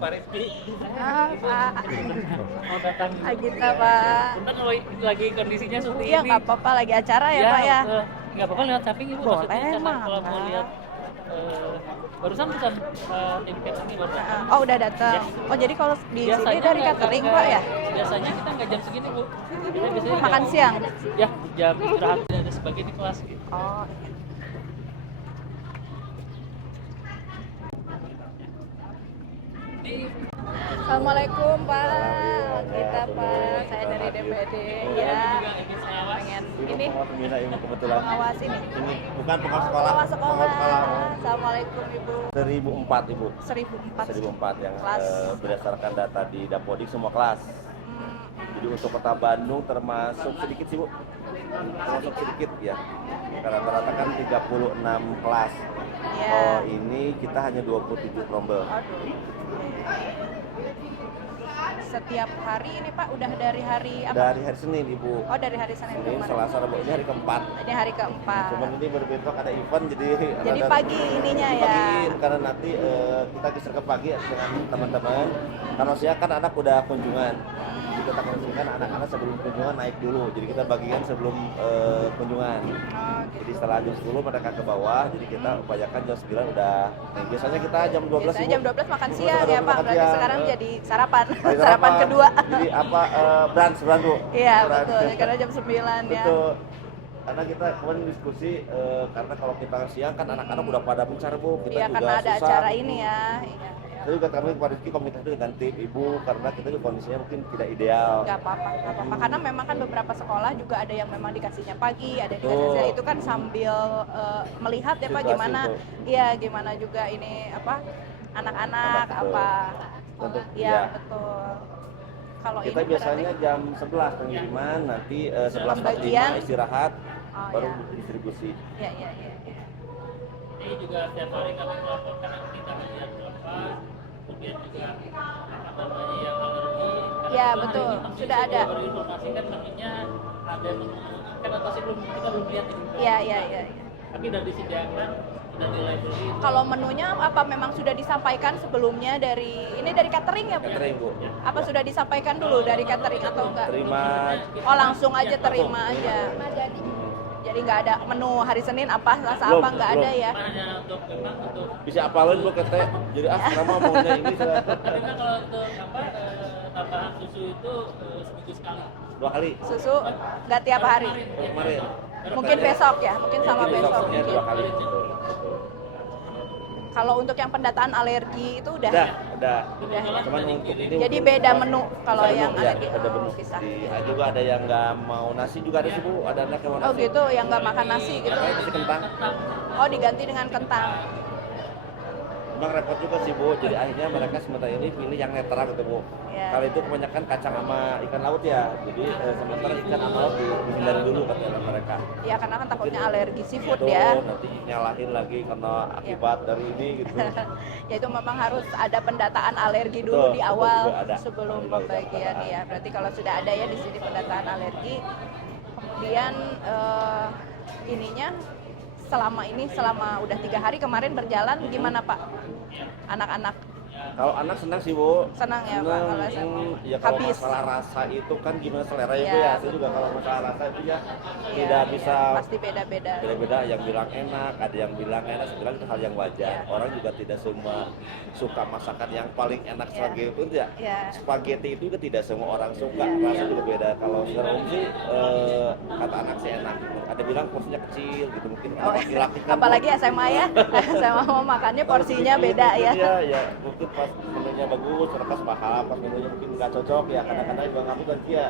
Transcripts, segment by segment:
Pak Rizky. Pak. Mau datang. Agita, Pak. Bentar kalau lagi kondisinya seperti Iya, ini. nggak apa-apa, lagi acara ya, Pak ya? Nggak apa-apa lewat samping Ibu. Boleh, Maksudnya karena Mak. kalau mau lihat barusan pesan tim catering baru datang. Oh, udah datang. Oh, jadi kalau di sini dari catering, Pak ya? Biasanya kita nggak jam segini, Bu. Kita biasanya Makan siang? Ya, jam istirahat ada sebagian di kelas gitu. Oh, Assalamualaikum Pak, kita Pak, saya dari DPD ya, pengen ini pengawas ini. Ini bukan pengawas sekolah. Pengawas sekolah. Assalamualaikum Ibu. 1004 Ibu. 1004. 1004 yang Kelas. Berdasarkan data di Dapodik semua kelas. Jadi untuk Kota Bandung termasuk sedikit sih Bu. Termasuk sedikit ya. Karena rata-rata kan 36 kelas. Ya. Oh, ini kita hanya 27 rombel. Aduh. Setiap hari ini Pak udah dari hari apa? Dari hari Senin Ibu. Oh, dari hari Senin Senin, kemarin. Selasa, Rabu, ini hari keempat. Ini hari keempat. Cuman ini berbeda ada event jadi Pagi ininya ya. dibagiin, karena nanti kita geser ke pagi dengan teman-teman. Karena siang kan anak udah kunjungan. Jadi kita kondisikan anak-anak sebelum kunjungan naik dulu. Jadi kita bagikan sebelum kunjungan. Oh, gitu. Jadi setelah jam 10 mereka ke bawah. Jadi kita upayakan jam 9 udah. Nah, biasanya kita jam 12 Biasanya Ibu. jam 12 makan siang ya Pak. Makan Berarti siang. sekarang jadi sarapan. Hari Sarapan kedua. Jadi apa brunch Bu? Iya, Brunch. betul. Karena jam 9 ya. Betul. Karena kita kemarin diskusi karena kalau kita siang kan anak-anak udah pada mencar Bu. Kita Iya, juga karena ada susah. acara ini ya. Iya. Saya juga kami Pak Rizky komunikasi dengan tim Ibu karena kita juga kondisinya mungkin tidak ideal. Nggak apa-apa, nggak apa-apa. Karena memang kan beberapa sekolah juga ada yang memang dikasihnya pagi, ada yang Betul. dikasihnya siang. Itu kan sambil melihat ya Pak Situasi gimana, itu. iya gimana juga ini apa anak-anak Betul. apa, Untuk iya ya. betul. Kalau Kita ini biasanya berarti, jam 11 pengiriman, nanti 11.45 Pembagian. istirahat, Oh, baru ya. distribusi. ya ya ya. Ini juga setiap hari kami melaporkan aktivitas yang apa, kemudian juga apa namanya yang alergi. Ya, betul. Sudah ada. Baru informasikan menunya ada menu kan atau sih belum kita belum lihat ini. Iya iya iya. Tapi udah disediakan, udah di library. Kalau menunya apa memang sudah disampaikan sebelumnya dari ini dari catering ya Bu? Catering Bu. Apa sudah disampaikan dulu dari catering atau enggak? Terima. Oh langsung aja terima aja. Jadi nggak ada menu hari Senin apa Selasa Belum, apa nggak ada belum. ya? Hanya untuk memang untuk Bisa apalin Bu kete. Jadi nama maunya ini sudah tapi kan kalau untuk apa tambahan susu itu seminggu sekali. 2 kali. Susu nggak tiap hari. Kemarin. Mungkin besok ya, mungkin sama Mungkin besok. besoknya Mungkin. 2 kali. Betul. Kalau untuk yang pendataan alergi itu udah. Udah. Udah ya. Cuman untuk ini Jadi mungkin beda pas- menu kalau bisa yang menu, ya, alergi. ada Oh, menu. bisa. Ada juga ada yang nggak mau nasi juga ada sih Bu, ada anak yang mau Oh nasi. gitu, yang nggak makan nasi gitu. Makanya kasih kentang. Oh diganti dengan kentang. Memang repot juga sih Bu, jadi akhirnya mereka sementara ini pilih yang netral gitu Bu. Ya. Kalau itu kebanyakan kacang sama ikan laut ya, jadi sementara ikan sama laut dihindari dulu kata mereka. Ya karena kan takutnya alergi seafood Itu ya. nanti nyalahin lagi karena akibat dari ini gitu. Ya itu memang harus ada pendataan alergi dulu Betul, di betul awal juga ada. sebelum Juga ada pembagian pendataan. ya. Berarti kalau sudah ada ya di sini pendataan alergi, kemudian ininya selama udah 3 hari kemarin berjalan gimana Pak? Anak-anak Kalau anak senang sih Bu. senang ya Pak kalau Ya kalau habis. masalah rasa itu kan gimana selera ya Bu Ya, ya. Saya juga kalau masalah rasa itu ya Iya, tidak iya, bisa pasti beda-beda. beda-beda, yang bilang enak, ada yang bilang enak, saya bilang itu hal yang wajar. Iya. Orang juga tidak semua suka masakan yang paling enak Iya. spaghetti itu ya. Iya. Spaghetti itu juga tidak semua orang suka, Iya. rasa juga beda. Kalau secara umum sih kata anak sih enak. Ada bilang porsinya kecil gitu mungkin Oh, laki-laki kan. apalagi SMA ya. SMA mau makannya porsinya beda ya. Iya, ya mungkin pas menunya bagus, mereka paham, pas menunya mungkin nggak cocok ya. Kadang-kadang juga ngaku kan dia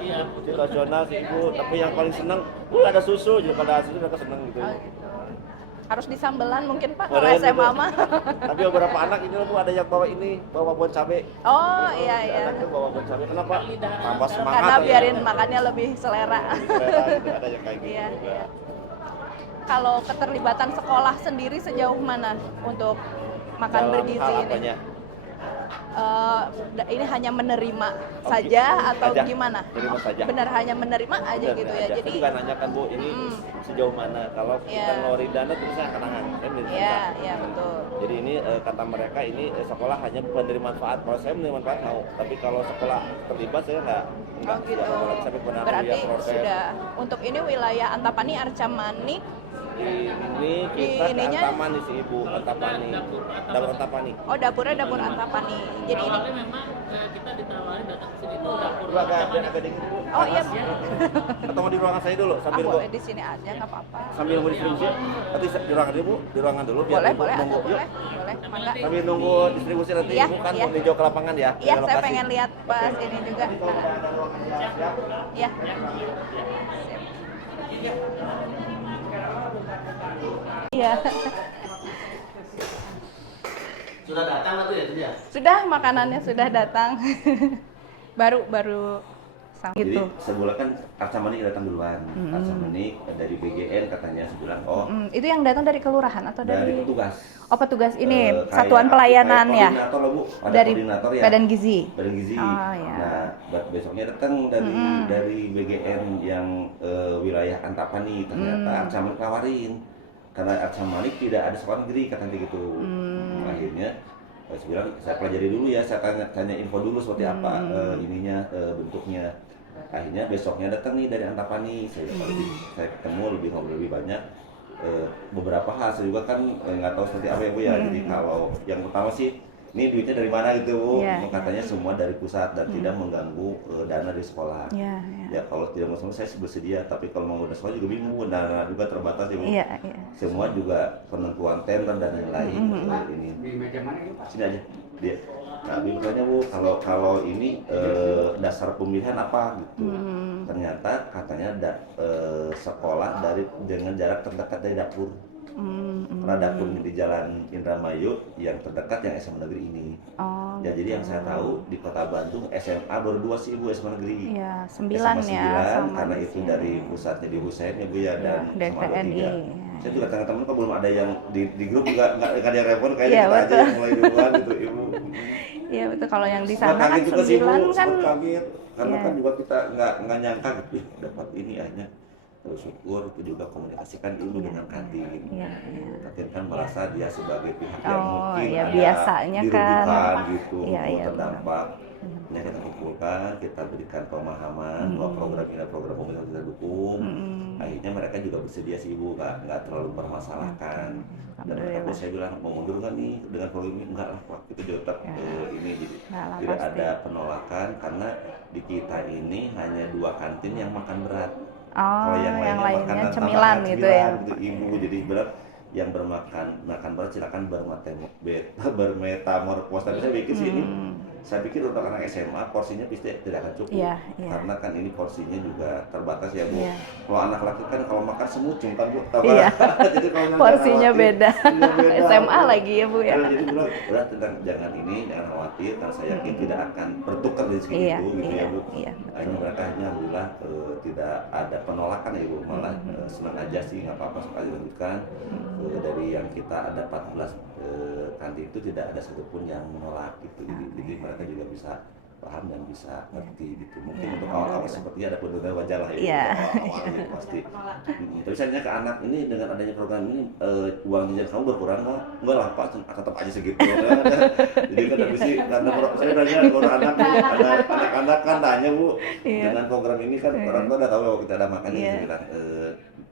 situasional sih Ibu. Tapi yang paling seneng, ada susu, juga kalau ada susu mereka seneng gitu. Oh, gitu. Harus disambelan mungkin Pak kalau Keren SMA gitu. mah. Tapi beberapa anak ini Bu ada yang bawa bon cabe. Oh iya iya. Anak tuh bawa bon cabe. Kenapa? Tambah semangat. Karena aja. biarin makannya lebih selera. Selera gitu, ada yang kayak gitu. Iya, juga. iya. Kalau keterlibatan sekolah sendiri sejauh mana untuk makan Dalam bergizi hal ini? apanya? ini hanya menerima saja atau Aja. gimana? Menerima saja. Benar hanya menerima aja Benar, gitu ya. aja. Jadi Saya juga nanyakan Bu, ini sejauh mana? Kalau kita Iya. ngeluarin dana terus saya akan nangan. Saya menerima ya, manfaat. ya betul. Jadi ini kata mereka ini sekolah hanya penerima manfaat. Kalau saya menerima manfaat mau, tapi kalau sekolah terlibat saya nggak Oh gitu. mau lagi sampai benar Berarti dia proses. sudah untuk ini wilayah Antapani, Arca Manik. Ini kita ke ininya? Antapani sih Ibu, Antapani. Dapur Antapani. Oh dapurnya dapur Antapani. Jadi ini. awalnya memang kita ditawarin datang ke sini tuh dapur Coba agak Antapani. agak dingin dulu. Oh iya. Atau mau di ruangan saya dulu Ah, sambil boleh di sini aja nggak apa-apa. sambil nunggu distribusi. Nanti di ruangan dulu, Bu. Di ruangan dulu biar Boleh, Ibu boleh, nunggu. Atuh, Yuk. boleh, boleh. Mangga. Sambil nunggu distribusi nanti Iya, Ibu kan iya. mau ninjau ke lapangan ya. Iya, ke saya lokasi. pengen lihat pas ini juga. Kalau udah ada ruangannya siap. Iya. Iya. Sudah datang atau ya dia? Sudah makanannya sudah datang. baru sama Jadi gitu. sebulan kan Arca Manik datang duluan. Arca Manik dari BGN katanya sebulan. Oh, Itu yang datang dari kelurahan atau dari dari petugas. Oh, petugas ini Kayak- satuan pelayanan kayak ya. Koordinator lah Bu. Ada Dari koordinator ya. Badan Gizi. Badan Gizi. Oh, ya. Nah, besoknya datang dari BGN yang wilayah Antapani. Ternyata Arca Manik nawarin. Karena Arca Manik tidak ada sekolah negeri katanya gitu. Akhirnya saya bilang saya pelajari dulu ya, saya tanya info dulu seperti apa ininya bentuknya. Akhirnya besoknya datang nih dari Antapani. Saya ketemu lebih ngobrol lebih banyak. Beberapa hal saya juga kan nggak tahu seperti apa ya Bu ya. Jadi kalau yang pertama sih ini duitnya dari mana gitu Bu. Iya, Katanya semua dari pusat dan tidak mengganggu dana di sekolah. Iya, iya. Ya kalau tidak mau sama saya bersedia, tapi kalau mau udah sekolah juga bingung Bu. Dana juga terbatas ya Bu. Iya, iya. Semua juga penentuan tender dan lain-lain. Ini Di meja mana itu Pak? sini aja dia. Nah, bertanya Bu, kalau ini dasar pemilihan apa gitu. Ternyata katanya sekolah dengan jarak terdekat dari dapur. Karena dapurnya di Jalan Indramayu, yang terdekat yang SMA negeri ini. Oh. Ya jadi yang saya tahu di Kota Bandung SMA baru 2 sih Bu SMA negeri. Iya, 9 SMA ya. 9, sama karena di itu sini. dari pusatnya di Husein ya Bu ya, dan dari sama ada TNI. 3. Saya juga teman-teman kok belum ada yang di grup juga nggak ada yang respon, kayaknya Iya, kita aja betul. yang mulai duluan gitu Ibu. Iya betul, kalau yang di Sempat sana kan kaget juga sih Bu, 9 kan. sempat kaget karena Iya. kan juga kita nggak nyangka gitu dapat ini akhirnya. Terus syukur itu juga komunikasikan ilmu dengan kantin. Iya, iya. Kantin kan merasa dia sebagai pihak yang Oh, mungkin iya, ada biasanya dirugikan kan. gitu, Iya, iya, terdampak. Ini kita kumpulkan, kita berikan pemahaman bahwa program ini adalah program pemerintah kita dukung. Akhirnya mereka juga bersedia sih Ibu, nggak terlalu mempermasalahkan. Dan mereka pun saya bilang mau mundur nggak nih dengan program ini, enggak lah Pak, itu juga tetap ini jadi Nggak lah, tidak pasti. ada penolakan karena di kita ini hanya 2 kantin yang makan berat. Oh, yang lainnya makanan cemilan tambahan, gitu ya. gitu, Ibu. Jadi berat yang makan berat silakan bermetamorfosa. Tapi saya pikir sih ini, saya pikir untuk anak SMA porsinya pasti tidak akan cukup. Iya, iya. Karena kan ini porsinya juga terbatas ya Bu. Iya. Kalau anak laki kan kalau makan semucung kan Bu. Tahu Iya. kan? Jadi kalau jangan Porsinya khawatir. beda. Iya, beda. SMA lagi ya Bu ya. Jadi bilang udah tentang jangan khawatir karena saya yakin tidak akan bertukar dari segi Iya, itu gitu iya, ya Bu. iya, betul. Akhirnya mereka alhamdulillah tidak ada penolakan ya Bu, malah senang aja sih, nggak apa-apa sekali lanjutkan. Dari yang kita ada 14 kantin itu tidak ada satupun yang menolak gitu, jadi mereka juga bisa paham dan bisa ngerti gitu. Mungkin Ya, untuk awal-awal sepertinya ada penurunan wajar lah ya, Iya. untuk awal-awal gitu pasti. Tapi saya nanya ke anak ini dengan adanya program ini uang jajan kamu berkurang kok? Enggak lah Pak, tetap aja segitu. Jadi kan habis sih karena saya nanya kalau anak anak-anak kan tanya Bu, dengan program ini kan orang tua udah tahu kalau kita ada makan Iya. gitu kan.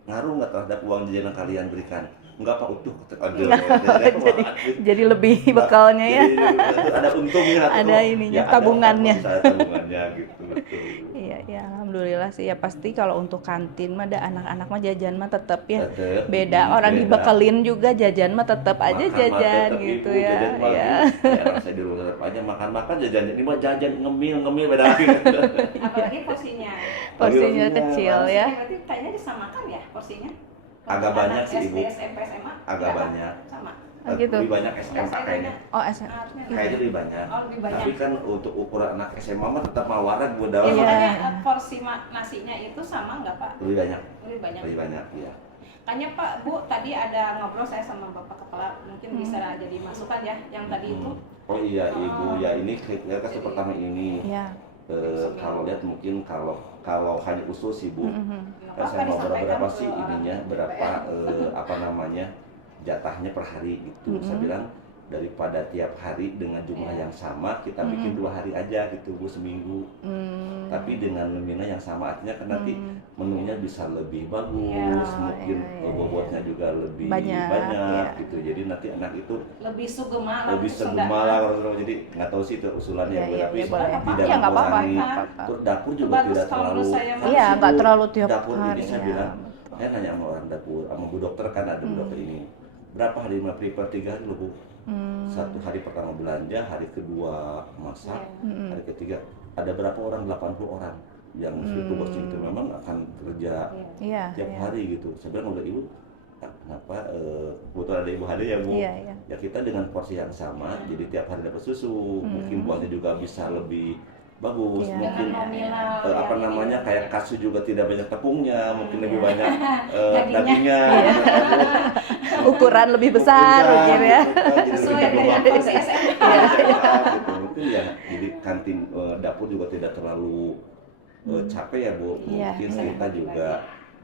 Ngaruh nggak terhadap uang jajan yang kalian berikan? Enggak Pak, utuh. Jadi lebih bekalnya ya. Jadi, ada untungnya. Ada ininya, tabungannya. Ada tabungannya gitu. Betul. Iya, ya alhamdulillah sih ya, pasti kalau untuk kantin mah ada anak-anak mah jajan mah tetap ya. Tetep, Beda, orang beda. dibekelin juga jajan mah tetap aja Makan mah jajan tetep gitu Ibu, ya. jajan mah Iya. gitu. Anak saya di rumah tetap aja makan jajan. Ini mah jajan ngemil beda lagi. Apalagi porsinya. Porsinya kecil ya. Berarti kayaknya disamakan ya porsinya. Agak Untuk banyak anak sih, SD, Ibu. SMP, SMA. Agak berapa? banyak. Sama. gitu. Lebih banyak SMK kayaknya. Oh, SM. Kayaknya lebih banyak. Oh, lebih banyak. Tapi kan untuk ukuran anak SMA mah tetap mawaran buat Ya, Iya. makanya porsi nasinya itu sama nggak Pak? Lebih banyak. Lebih banyak. Lebih banyak, iya. Makanya Pak, Bu, tadi ada ngobrol saya sama Bapak Kepala, mungkin bisa jadi masukan ya, yang tadi itu. Oh iya Ibu, ya ini kriteria kasus pertama ini. Iya. Kalau lihat mungkin kalau hanya usus Ibu, kan saya mau Disampaikan berapa ke sih ininya, berapa apa namanya jatahnya per hari gitu. Saya bilang daripada tiap hari dengan jumlah yang sama kita bikin 2 hari aja gitu Bu, seminggu. Tapi dengan nominal yang sama artinya kan nanti menunya bisa lebih bagus, Iya, mungkin bobotnya juga lebih Banyak, iya. gitu. Jadi nanti anak itu Lebih sugema lah. lebih segema lah kalau jadi nggak tahu sih itu usulannya Iya, Bu, iya, tapi iya, boleh. tidak Iya, nggak apa-apa, mengurangi. nggak apa-apa. Terus dapur juga Bagus tidak kalau terlalu menurut saya. harus Iya, sih, nggak Bu. terlalu tiap dapur hari, ini saya iya, bilang betul. saya nanya sama orang dapur sama Bu Dokter kan ada Bu Dokter ini berapa hari prepare 3 hari loh Bu. Satu hari pertama belanja, hari kedua masak, hari ketiga ada berapa orang, 80 orang yang itu bersih itu memang akan kerja Iya. tiap Iya. hari gitu. Saya bilang udah Ibu, kenapa kebetulan ada Ibu hadir ya Bu, Iya, iya. ya kita dengan porsi yang sama jadi tiap hari dapat susu, mungkin buahnya juga bisa lebih bagus, Iya. mungkin Dengan nominal apa yang namanya ini. kayak kasu juga tidak banyak tepungnya, mungkin lebih banyak Dagingnya. dagingnya, Ukuran lebih besar mungkin ya. Sesuai dengan porsi SMA. gitu. Mungkin ya jadi kantin dapur juga tidak terlalu capek ya Bu. Iya, Mungkin iya. kita juga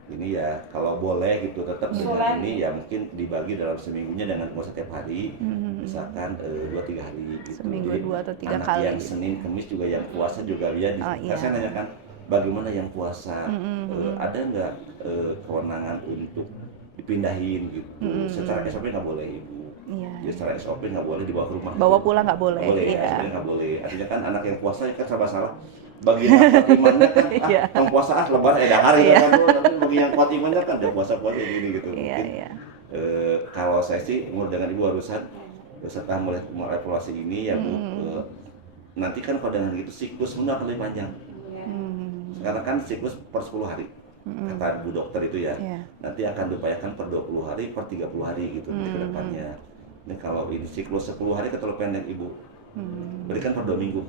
ini ya kalau boleh gitu tetap dengan Usulan. ini ya mungkin dibagi dalam seminggunya dengan nggak usah tiap hari, misalkan 2-3 hari gitu. Seminggu Jadi 2 atau 3 anak kali yang gitu. Senin Kamis juga yang puasa juga ya. Oh, iya. Saya nanyakan bagaimana yang puasa, ada nggak kewenangan untuk dipindahin gitu. Secara SOP nggak boleh Ibu. Iya. Ya secara SOP nggak boleh dibawa ke rumah. Bawa gitu. pulang nggak boleh. Nggak boleh, Iya. SOP nggak boleh. Artinya kan anak yang puasa kan serba salah. Bagi yang kuat imannya kan, Iya. yang puasa lebaran dahar gitu Iya. kan. Tapi bagi yang kuat imannya kan dia puasa-puasa gini gitu. Iya, Mungkin iya. kalau saya sih menurut dengan Ibu harusan setelah mulai evaluasi ini ya Bu, nanti kan kalau dengan gitu siklus akan lebih panjang. Sekarang kan siklus per 10 hari. Kata Bu Dokter itu ya. Iya. Nanti akan diupayakan per 20 hari, per 30 hari gitu nanti ke depannya. Ini kalau ini siklus 10 hari terlalu pendek Ibu. Berikan per 2 minggu.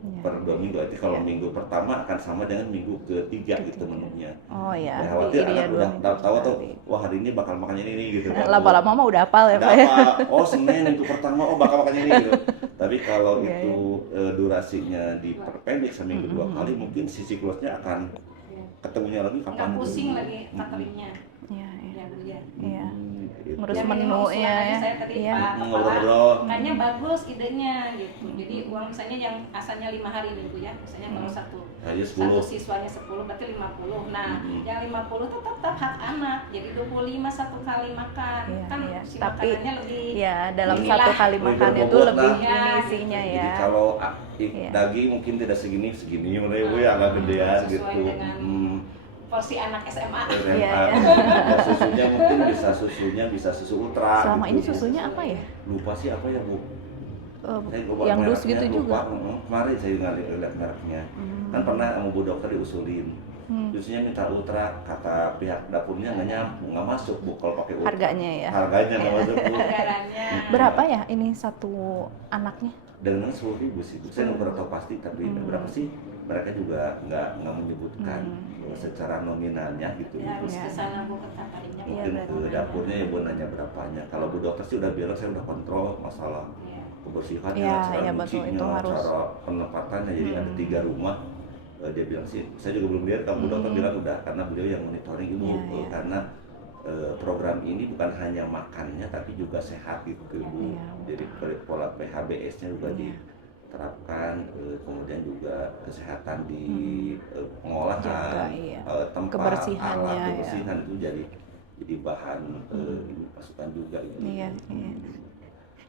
Iya. Per 2 minggu. Jadi kalau minggu pertama akan sama dengan minggu ketiga gitu menunya. Oh iya. Ya, khawatir Iya, anak dua udah minggu tahu tuh, sekali. wah hari ini bakal makan ini gitu kan. Lama-lama mah udah hafal ya Ada Pak ya. apa? Oh Senin itu pertama, oh bakal makan ini gitu. Tapi kalau Iya, itu durasinya diperpendek seminggu 2 kali, mungkin si siklusnya akan ketemunya lagi Nggak kapan? pusing gitu. lagi kategorinya. Iya, iya. Ya, Bu ya. Iya. Gitu. Ngurus Ya, menu minimal ya. usulan aja saya tadi Iya. Pak Kepala. Ngobrol-ngobrol. Kayaknya bagus idenya gitu. Jadi uang misalnya yang asalnya 5 hari gitu ya. Misalnya kalau satu Aja satu 10. siswanya 10 berarti 50. Nah, yang 50 itu tetap hak anak. Jadi 25 satu kali makan. Iya, Kan iya. si Tapi, makanannya lebih Iya, dalam inilah. satu kali Lebih makan itu berbobot lebih lah. ini isinya Jadi ya. kalau Iya. daging mungkin tidak segini mulai gue agak gedean Sesuai gitu. dengan porsi anak SMA. Iya, iya. Ya, susunya mungkin bisa susu ultra. Selama gitu. ini susunya apa ya? Lupa sih apa ya Bu. Saya lupa Yang dus mereknya, gitu lupa. juga. Kemarin saya nggak lihat mereknya. Kan pernah sama Bu Dokter diusulin. Susunya minta ultra, kata pihak dapurnya nggak masuk Bu kalau pakai ultra. Harganya ya. Harganya nggak masuk Bu. Anggarannya. Berapa ya ini satu anaknya? Dengan 10.000 sih, saya nggak pernah tahu pasti, tapi berapa sih mereka juga nggak menyebutkan secara nominalnya gitu. Ya, harus Iya. ke sana Bu ke tadinya. Iya, Mungkin berarti. ke dapurnya ya Bu nanya berapanya. Kalau Bu Dokter sih udah bilang saya udah kontrol masalah Iya. kebersihannya, Iya, cara iya, betul. nyucinya, Itu harus. cara penempatannya. Jadi ada 3 rumah. Dia bilang sih, saya juga belum lihat. Kalau Bu Dokter bilang udah, karena beliau yang monitoring Ibu. Iya, iya. Karena program ini bukan hanya makannya tapi juga sehat gitu Bu. Iya. Jadi pola PHBS-nya juga diterapkan, kemudian juga kesehatan di pengolahan, Jaga, iya. tempat, Kebersihannya, alat, ya. kebersihan itu jadi bahan ini masukan juga gitu. Iya, iya.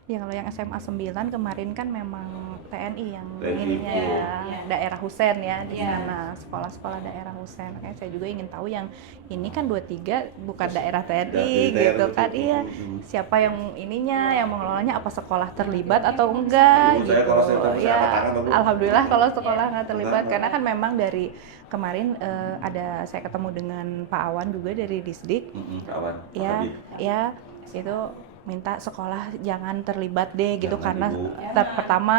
Ya kalau yang SMA 9 kemarin kan memang TNI yang TNI, ininya betul. ya, Iya. daerah Husen ya di Iya. sana, sekolah-sekolah daerah Husen. Makanya saya juga ingin tahu yang ini kan 23 bukan daerah TNI Dari gitu daerah, kan. betul. Iya. Siapa yang ininya, yang mengelolanya, apa sekolah terlibat atau enggak Menurut gitu. saya kalau saya tahu, saya Ya, angkat tangan, Bu. alhamdulillah kalau sekolah nggak terlibat Benar. karena kan memang dari kemarin ada saya ketemu dengan Pak Awan juga dari Disdik. Kawan, Pak Ya, Habib. ya itu minta sekolah jangan terlibat deh gitu Jangan karena dulu. pertama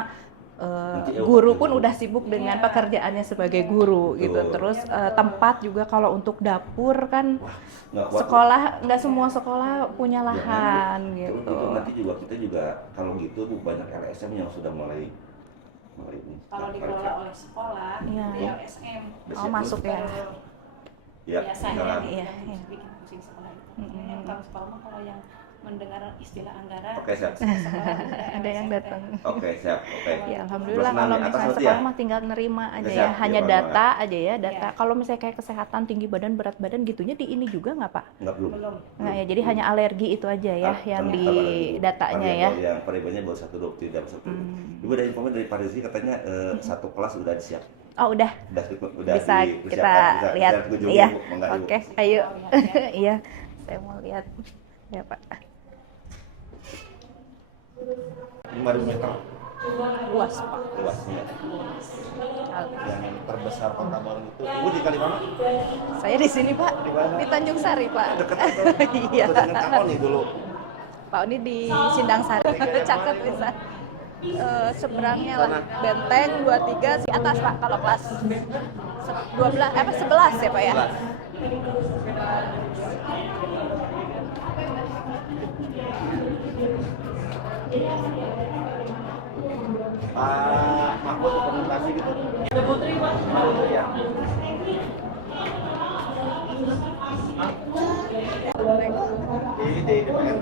Nanti guru waktu pun dulu. udah sibuk dengan pekerjaannya sebagai guru gitu. Betul. Terus tempat juga kalau untuk dapur kan Wah, nggak kuat. sekolah nggak semua sekolah punya Jangan, lahan Bu. gitu. Terus juga nanti juga kita juga kalau gitu Bu, banyak LSM yang sudah mulai ini. Kalau dikelola oleh sekolah, Iya. itu LSM. Oh masuk ya. Ya, Biasanya misalkan. Iya, yang iya. bikin pusing sekolah itu. Mm-mm. Kalau sekolah mah kalau yang mendengar istilah anggaran, Oke, siap. sekolah Ada yang LSM. datang. Oke, siap. Oke. Ya alhamdulillah Terus kalau nanti atas misalnya nanti sekolah ya? mah tinggal nerima aja Siap, ya, ya, hanya Pak, data aja ya, data. Iya. Kalau misalnya kayak kesehatan, tinggi badan, berat badan gitunya di ini juga nggak Pak? Enggak belum. Belum. Nggak ya, jadi hanya alergi itu aja ya yang di datanya ya. Yang variabelnya baru 1 tidak satu. Ibu dari informasi dari Pak Rizky katanya satu kelas udah disiap. Oh udah Udah bisa dipersiapkan, kita bisa lihat dikunjungi, iya. Bu. Mangga, Ibu. Oke, ayo. Iya, saya mau lihat ya Pak. 5.000 meter Luas Pak. luasnya. Yang terbesar Kota Baru itu. Ibu di Kalimantan? Saya di sini Pak, Di mana? di Tanjung Sari Pak. Dekat atau? Iya. Atau dengan Kakak nih dulu. Pak Oni di Sindang Sari, cakep bisa. Seberangnya lah Benteng 23 si atas Pak kalau kelas 11 ya Pak ya. 11. Pak Mahfud komunikasi gitu. Ada putri Pak. Ya. Di DPR.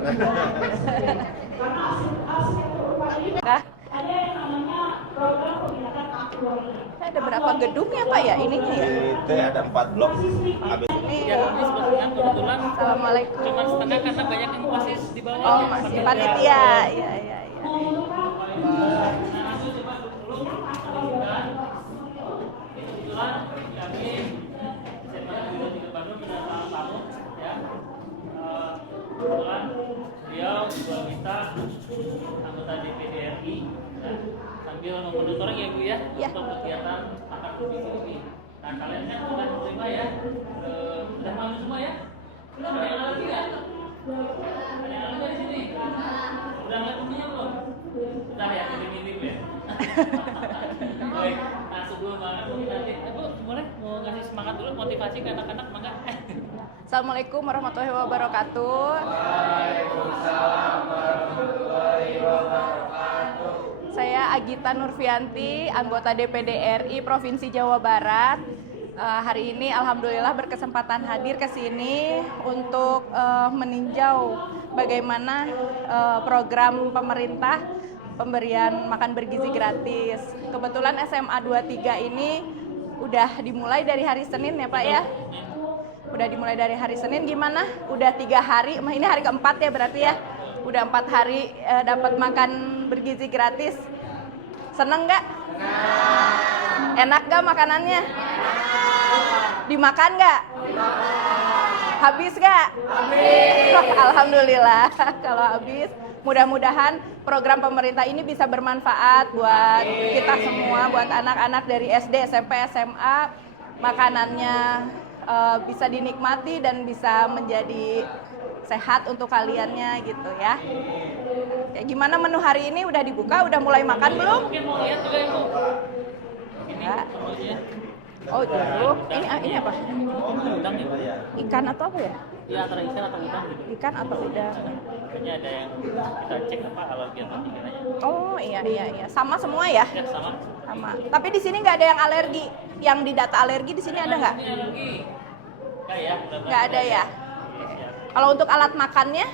Kah? Ada berapa gedung ya Pak ya ininya ya? Itu ada 4 blok. Habis Ini Ya kami sebetulnya kebetulan Assalamualaikum. cuma setengah karena banyak yang masih di bawah. Oh masih panitia, iya iya iya. Kebetulan kami SMA Negeri 3 Bandung mendatang tamu ya. Kebetulan beliau juga minta anggota DPD RI ya, sambil memonitor ya Bu ya Ya. untuk kegiatan makan berbagi ini. Nah kalian kan sudah menerima ya, sudah malu semua ya? Sudah ada yang lagi nggak? Ada yang lagi di sini? Udah nggak punya belum? Sudah ya, mirip-mirip ya. Baik, nah sebelum makan mungkin nanti, Bu boleh mau ngasih semangat dulu motivasi ke anak-anak mangga. Assalamualaikum warahmatullahi wabarakatuh. Saya Agita Nurfianti, anggota DPD RI Provinsi Jawa Barat. Hari ini alhamdulillah berkesempatan hadir ke sini untuk meninjau bagaimana program pemerintah pemberian makan bergizi gratis. Kebetulan SMA 23 ini udah dimulai dari hari Senin ya Pak ya? Udah dimulai dari hari Senin, gimana? Udah 3 hari, ini hari keempat ya berarti ya? Udah 4 hari dapat makan bergizi gratis. Seneng nggak? Enak nggak makanannya? Dimakan nggak? Habis nggak? Habis. Alhamdulillah kalau habis. Mudah-mudahan program pemerintah ini bisa bermanfaat buat kita semua, buat anak-anak dari SD, SMP, SMA. Makanannya bisa dinikmati dan bisa menjadi sehat untuk kaliannya gitu ya. Ya gimana menu hari ini udah dibuka, udah mulai makan belum? Mungkin mau lihat juga ya Bu. Ini Ya. menunya. Oh jeruk, ini apa? Udang ya Bu. Ikan atau apa ya? Ya antara ikan atau udang gitu. Ikan atau udang? Kayaknya ada yang kita cek apa alergi atau tidaknya. Oh iya, sama semua ya? Ya sama. Sama. Tapi di sini nggak ada yang alergi. Yang di data alergi di sini ada nggak? Ini alergi. Nggak ya? Nggak ada ya. Siap. Kalau untuk alat makannya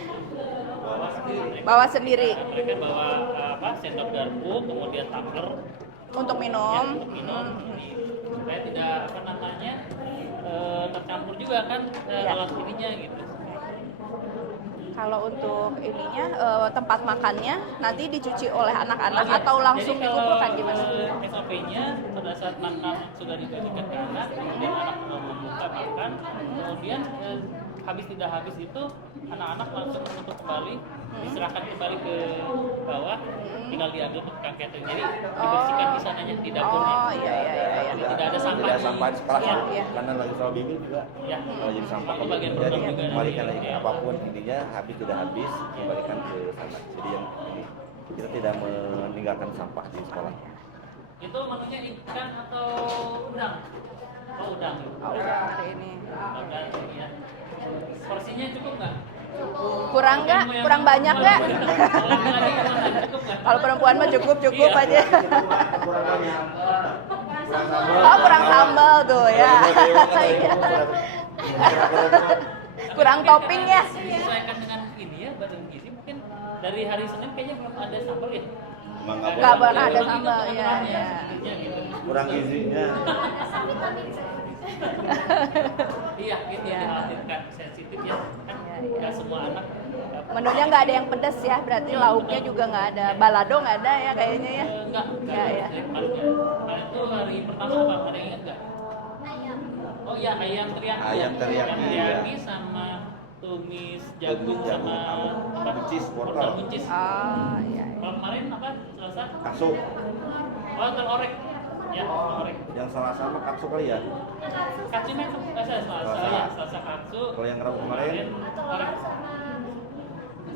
Bawa sendiri. bawa sendiri Mereka bawa sendok garpu, kemudian tumbler untuk ya, minum. untuk minum. Ini supaya tidak tercampur juga kan Ya. alat ininya gitu. Kalau untuk ininya tempat makannya nanti dicuci oleh anak-anak atau langsung Jadi kalau dikumpulkan gimana? SOP-nya pada saat makan sudah diberikan ke anak, kemudian anak mau membuka makan, kemudian habis tidak habis itu anak-anak langsung menutup kembali, diserahkan kembali ke bawah, tinggal diambil ke tukang catering. Jadi dibersihkan di sananya di dapurnya. Oh iya. Jadi tidak ada sampah. Tidak ada sampah di sekolah. Iya. Karena lagi soal bimbing juga. Ya. Kalau jadi sampah Itu bagian jadi program juga. kembalikan lagi Iya. apapun intinya habis sudah habis kembalikan ke sana. Jadi yang ini kita tidak meninggalkan sampah di sekolah. Itu menunya ikan atau udang? Oh udang. Oh, udah hari ini. Udang ini ya. Porsinya cukup nggak? Kurang nggak? Kurang banyak nggak? Kalau perempuan mah cukup Iya. aja. Oh kurang sambal tuh ya. Iya. Kurang topping ya. Disesuaikan dengan ini ya, badan gizi mungkin dari hari Senin kayaknya belum ada sambal ya. Emang Nggak pernah ada Memang sambal, itu ya, aturannya, ya. sedikitnya gitu. kurang gizinya. Iya, itu Ya. yang dikhawatirkan sensitif ya. Kan Ya, nggak semua anak. Menunya nggak ada yang pedas ya, berarti lauknya juga nggak ada. Balado nggak ada ya kayaknya ya. Enggak. Ya. Dari kemarinnya. Kemarin itu hari pertama apa? Ada yang ingat nggak? Oh iya, ayam teriyaki. Ayam teriyaki, Ayam teriyaki sama tumis jagung sama apa? Buncis, wortel. Wortel buncis. Oh iya. Kalau kemarin apa? Selasa? Katsu. Oh, telur orek. Ya, telur orek. Yang salah sama katsu kali ya. Katsu mesuk, Selasa Selasa. ya, Selasa katsu. Kalau yang Rabu kemarin Orek.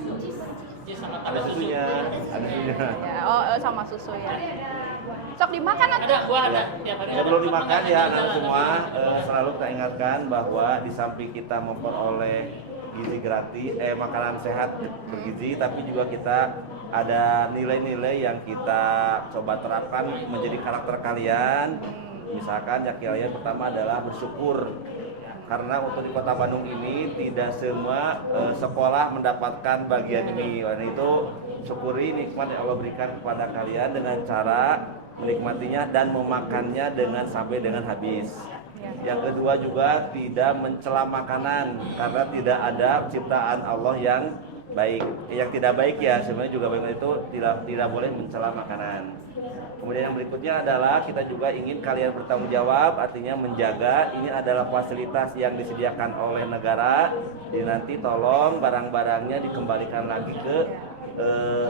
Buncis sama ada tambah susu. susunya, ada susunya. Ya, oh sama susu ya. Sok dimakan Ada, atau? gua ada. Tiap hari ada. Sebelum dimakan ya anak Ada. semua selalu kita ingatkan bahwa di samping kita memperoleh gizi gratis, makanan sehat bergizi, tapi juga kita ada nilai-nilai yang kita coba terapkan menjadi karakter kalian. Misalkan ya kalian pertama adalah bersyukur. Karena untuk di Kota Bandung ini tidak semua sekolah mendapatkan bagian ini. Karena itu syukuri nikmat yang Allah berikan kepada kalian dengan cara menikmatinya dan memakannya dengan sampai dengan habis. Yang kedua juga tidak mencela makanan karena tidak ada ciptaan Allah yang baik. Yang tidak baik ya sebenarnya juga baik itu tidak boleh mencela makanan. Kemudian yang berikutnya adalah kita juga ingin kalian bertanggung jawab, artinya menjaga ini adalah fasilitas yang disediakan oleh negara. Jadi nanti tolong barang-barangnya dikembalikan lagi ke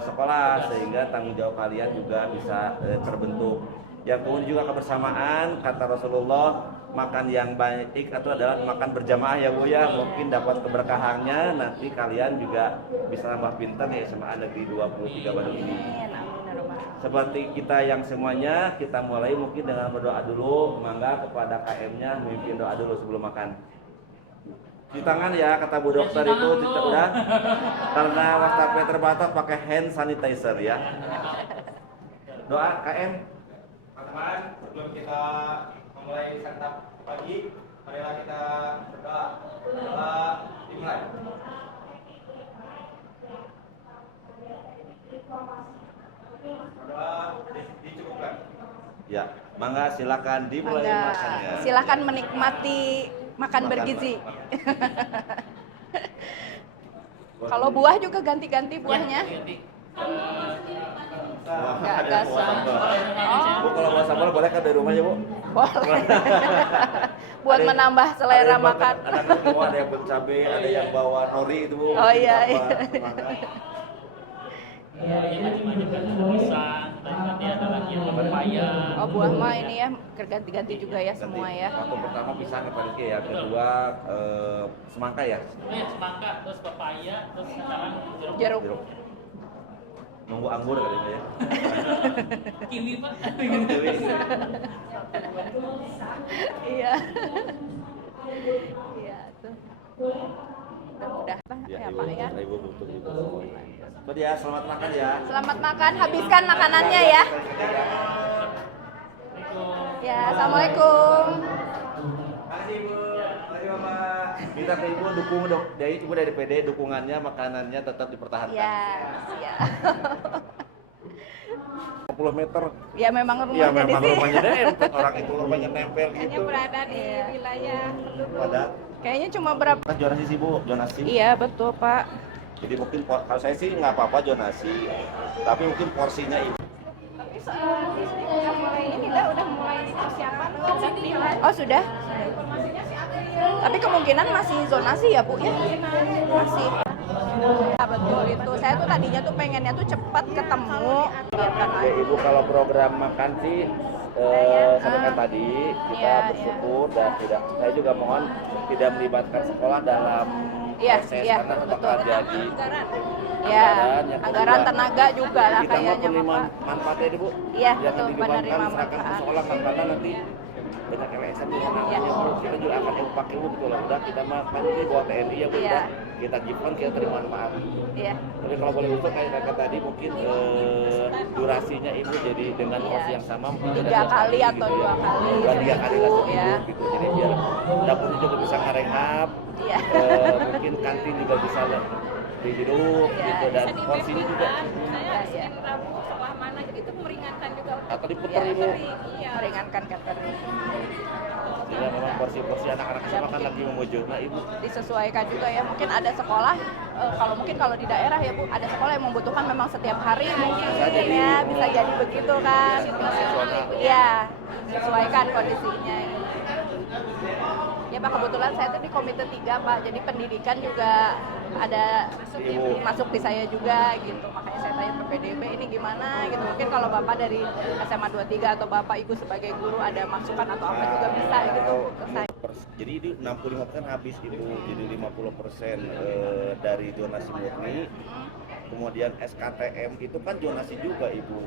sekolah sehingga tanggung jawab kalian juga bisa terbentuk. Yang kemudian juga kebersamaan, kata Rasulullah, makan yang baik itu adalah makan berjamaah ya Bu ya, mungkin dapat keberkahannya, nanti kalian juga bisa nambah pintar ya SMA Negeri 23 Bandung ini. Seperti kita yang semuanya, kita mulai mungkin dengan berdoa dulu, mangga kepada KM-nya memimpin doa dulu sebelum makan. Cuci tangan ya, kata Bu Dokter itu udah, karena wastafel terbatas pakai hand sanitizer ya. Doa KM. Teman-teman, sebelum kita memulai santap pagi, marilah kita berdoa. Doa dimulai. Doa dicukupkan. Ya, mangga silakan dimulai makannya. Silakan menikmati makan bergizi. Kalau buah juga ganti-ganti buahnya. Nggak sambal. Oh. Bu, kalau mau sambal boleh kan dari rumah ya Bu? Boleh. Buat menambah selera makan. Ada yang bawa, ada yang cabai, ada yang bawa nori itu Bu. Oh iya, iya. Ya, macam-macam kan ada pisang, tadi ada lagi yang pepaya. Oh buah mah ini ya ganti-ganti juga ya semua ya. Waktu pertama pisang ya Pak ya, kedua semangka ya. Oh ya, semangka, terus pepaya, terus sekarang jeruk. Jeruk. Nunggu anggur kali ini ya. Kiwi Pak. Iya. Iya tuh. Mudah-mudahan ya Pak ya. Ibu butuh juga semua. Itu dia, selamat makan ya. Selamat makan, habiskan makanannya ya. Ya, assalamualaikum. Makasih Ibu, makasih Bapak. Minta ke Ibu dukung dari Ibu dari PD dukungannya makanannya tetap dipertahankan. Ya, ya. 50 meter. Ya memang rumahnya Ya di memang sini. rumahnya nempel, orang itu rumahnya nempel gitu. berada di wilayah Pada Kayaknya cuma berapa? kan zonasi sih Bu, zonasi. Iya, betul, Pak. Jadi mungkin kalau saya sih nggak apa-apa zonasi, tapi mungkin porsinya Ibu. Tapi di sini udah mulai ini lah, udah mulai persiapan untuk latihan. Oh, sudah? Informasinya si April Tapi kemungkinan masih zonasi ya Bu ya? Masih. Ya, betul itu. Saya tuh tadinya tuh pengennya tuh cepat ketemu. Oke, Ibu kalau program makan sih sampaikan tadi kita Iya, bersyukur dan tidak, saya juga mohon tidak melibatkan sekolah dalam Iya, proses iya, karena betul. bakal jadi Ya, yang anggaran kedua, tenaga juga lah kita mau kayaknya penerima Bapak. manfaatnya Ibu. Iya, Jangan betul, dilibatkan penerima misalkan ke manfaat. sekolah kan karena nanti banyak LSM di sana Iya. Bu. Kita juga akan ilmu pakai Bu gitu loh. Udah kita mah kan ini bawa TNI ya Bu. Iya. Udah kita jipan kita terima manfaat. Iya. Tapi kalau boleh usul kayak kakak tadi mungkin durasinya Ibu jadi dengan Iya. porsi yang sama mungkin ada 3 kali atau 2 kali. Bukan 3 kali lah seminggu Ya. gitu. Jadi biar dapurnya juga bisa ngarengap. Iya. Mungkin kantin juga bisa dihidup Iya. gitu dan porsinya juga Saya Senin Rabu sekolah mana jadi itu meringankan juga untuk atau diputar Iya. Ibu. iya. Meringankan catering. Jadi memang porsi-porsi anak-anak SMA kan lagi memuju. Nah Ibu Disesuaikan juga ya. Mungkin ada sekolah kalau di daerah ya Bu, ada sekolah yang membutuhkan memang setiap hari mungkin jadi. ya, bisa jadi begitu kan. Iya, sesuaikan kondisinya. Ya Pak, kebetulan saya tuh di komite 3 Pak, jadi pendidikan juga ada masuk di saya juga gitu. Makanya saya tanya ke PDB ini gimana gitu. Mungkin kalau Bapak dari SMA 23 atau Bapak Ibu sebagai guru ada masukan atau apa juga bisa gitu ke saya. Jadi itu 65% habis Ibu, jadi 50% dari donasi murni. Kemudian SKTM itu kan donasi juga Ibu.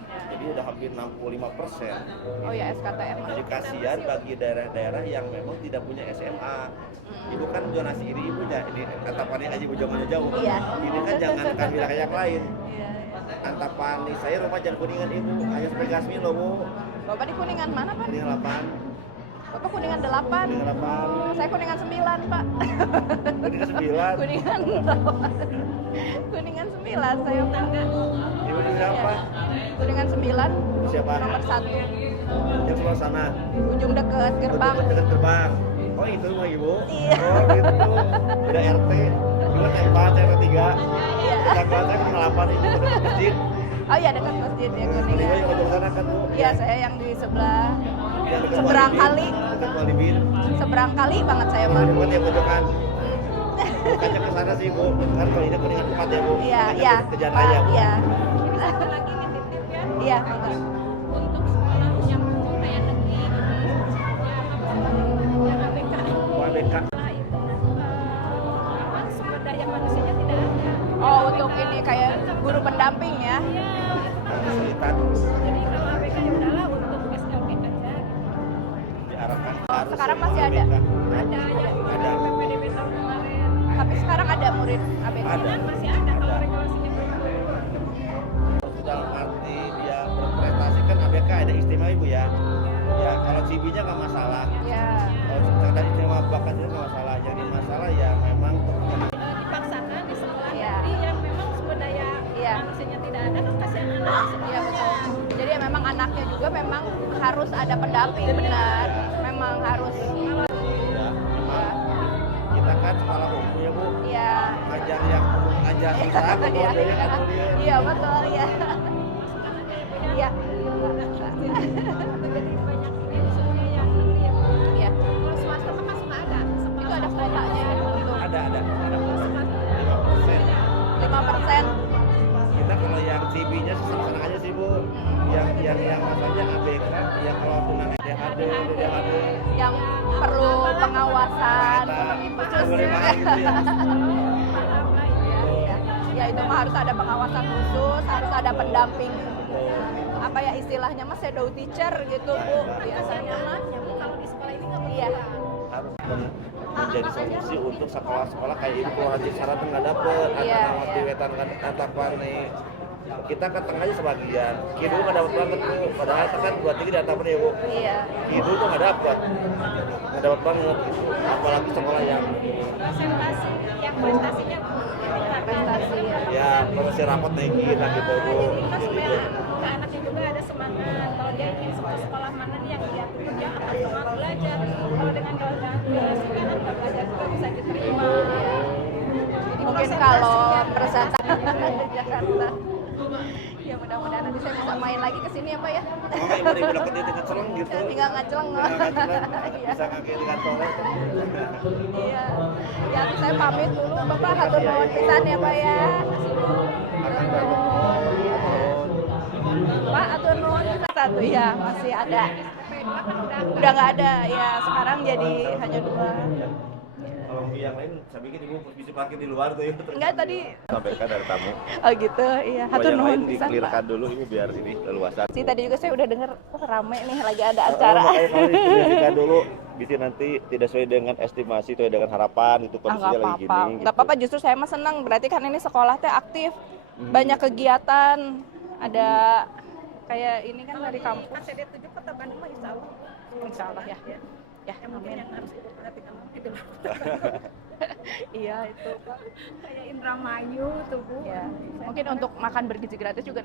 Jadi udah hampir 65%. Oh ya, SKTM. Jadi kasihan bagi daerah-daerah yang memang tidak punya SMA. Ibu kan donasi ini ibunya, ini Antapani aja Ibu jangan jauh. Iya. Ini kan jangankan wilayah yang lain. Iya. Antapani, saya rumah Jalan Kuningan Ibu, hanya sampai Gasmi loh Bu. Bapak di Kuningan mana Pak? Kuningan 8. Bapak Kuningan 8. Kuningan 8. Saya Kuningan 9 Pak. Kuningan 9. Kuningan 8. Kuningan 9 saya tangga. Ibu di siapa? Kuningan 9. Siapa? Nomor 1. Yang sebelah sana. Ujung deket gerbang. Dekat gerbang. Oh itu rumah Ibu? Iya. Oh gitu. Udah RT. Dulu tempat RT 3. Iya. Dekat banget saya Kuningan 8 Ibu dekat masjid. Oh iya, dekat masjid ya Ibu Kuningan. yang ujung sana kan Bu? Iya, saya yang di sebelah. Yang dekat Seberang Walibin. kali. Dekat Walibin. Seberang kali banget saya mah. Bukan yang pojokan. Bukannya ke sana sih Bu. Kan kalau ini Kuningan 4 ya Bu. Iya, Bukannya iya. ke Jalan Pak, Raya Bu. Iya. Ini satu lagi nitip ya. Iya, betul. Untuk sekolah yang kayak negeri ya yang ABK Oh, ABK. sekolah itu memang sumber daya manusianya tidak ada. Oh, untuk ini kayak guru pendamping ya. Iya, itu kan Kesulitan jadi kalau ABK ya udahlah untuk SLB aja gitu. diarahkan harus Sekarang masih ada? ABK. Ada ya Ada. PPDB tahun kemarin. Tapi sekarang ada murid ABK. Ada. Kan masih ada kalau regulasinya belum. Dalam arti dia berprestasi kan ABK ada istimewa Ibu ya. Ya kalau CB-nya nggak masalah. Ya. Kalau sekedar istimewa bakat itu nggak masalah. Jadi masalah ya memang Dipaksakan di sekolah Iya. negeri yang memang sumber daya Iya. manusianya tidak ada kan kasihan anak Iya betul. Jadi ya memang anaknya juga memang harus ada pendamping benar. Memang harus. ya, memang kita kan sekolah umum ya Bu. Iya. Ngajar yang umum aja susah Iya. kemudian kan kemudian. Iya betul ya. Iya. jadi banyak ini khususnya yang negeri ya Bu. Iya. Kalau swasta mah masuk ada Itu ada kuotanya ya untuk Ada 5%. kita kalau yang CB-nya senang-senang aja sih Bu. Yang masalahnya ABK, yang kalau tunan DHD, Yang perlu pengawasan khusus. boleh main gitu ya. Ya itu mah harus ada pengawasan khusus, harus ada pendamping. Apa ya istilahnya mah shadow teacher gitu Bu biasanya mah. kalau di sekolah ini nggak Iya. Harus menjadi solusi untuk sekolah-sekolah kayak Ibu kalau haji syarat nggak dapet, Iya, anak-anak iya. di wetan Antapani. Kita kan tengahnya sebagian, Kidul nggak dapat banget Bu, padahal kan 2-3 di Antapani ya Bu. Iya. Kidul tuh nggak dapat banget gitu, apalagi sekolah yang presentasi yang prestasinya Prestasi ya. ya prestasi rapat naikin lah gitu Bu. jadi kan Jadi supaya anaknya juga ada semangat kalau dia ingin sekolah mana nih yang dia tuju dia akan semangat belajar kalau dengan durasi kan nggak belajar juga bisa diterima. Jadi Mungkin konsentrasi kalau ya. presentasi di Jakarta. Ya mudah-mudahan nanti saya bisa main lagi ke sini ya Pak ya. Mama ibu udah kerja dekat Serang gitu. Tinggal ngaceleng. Tinggal ngaceleng, Iya. bisa ngake di kantornya. Iya. Ya, saya pamit dulu. Bapak hatur nuhun pisan ya, Pak ya. Akan nuhun. Pak, atur nuhun pisan. Satu ya, masih ada. Udah nggak ada. Ya, sekarang jadi hanya 2. Kalau yang lain saya pikir ibu bisa parkir di luar tuh ya. Enggak tadi. Sampaikan dari tamu. Oh gitu. Iya, hatur Yang nuhun lain pisan, Pak. dikelirkan dulu ibu biar ini leluasa. Sih tadi juga saya udah denger rame nih lagi ada acara. Makanya kalau diklirkan dulu bisa nanti tidak sesuai dengan estimasi, sesuai dengan harapan itu Ah, kondisinya nggak lagi apa-apa. gini. Nggak apa-apa, justru saya mah senang. Berarti kan ini sekolah teh aktif, banyak kegiatan, ada kayak ini kan dari kampus. KCD 7 Kota Bandung mah insya Allah. Insya Allah ya. Ya, Yang mungkin amin. yang harus ibu perhatikan itu lah. Iya itu. Kayak Indramayu tuh Bu. Ya. Mungkin untuk makan bergizi gratis juga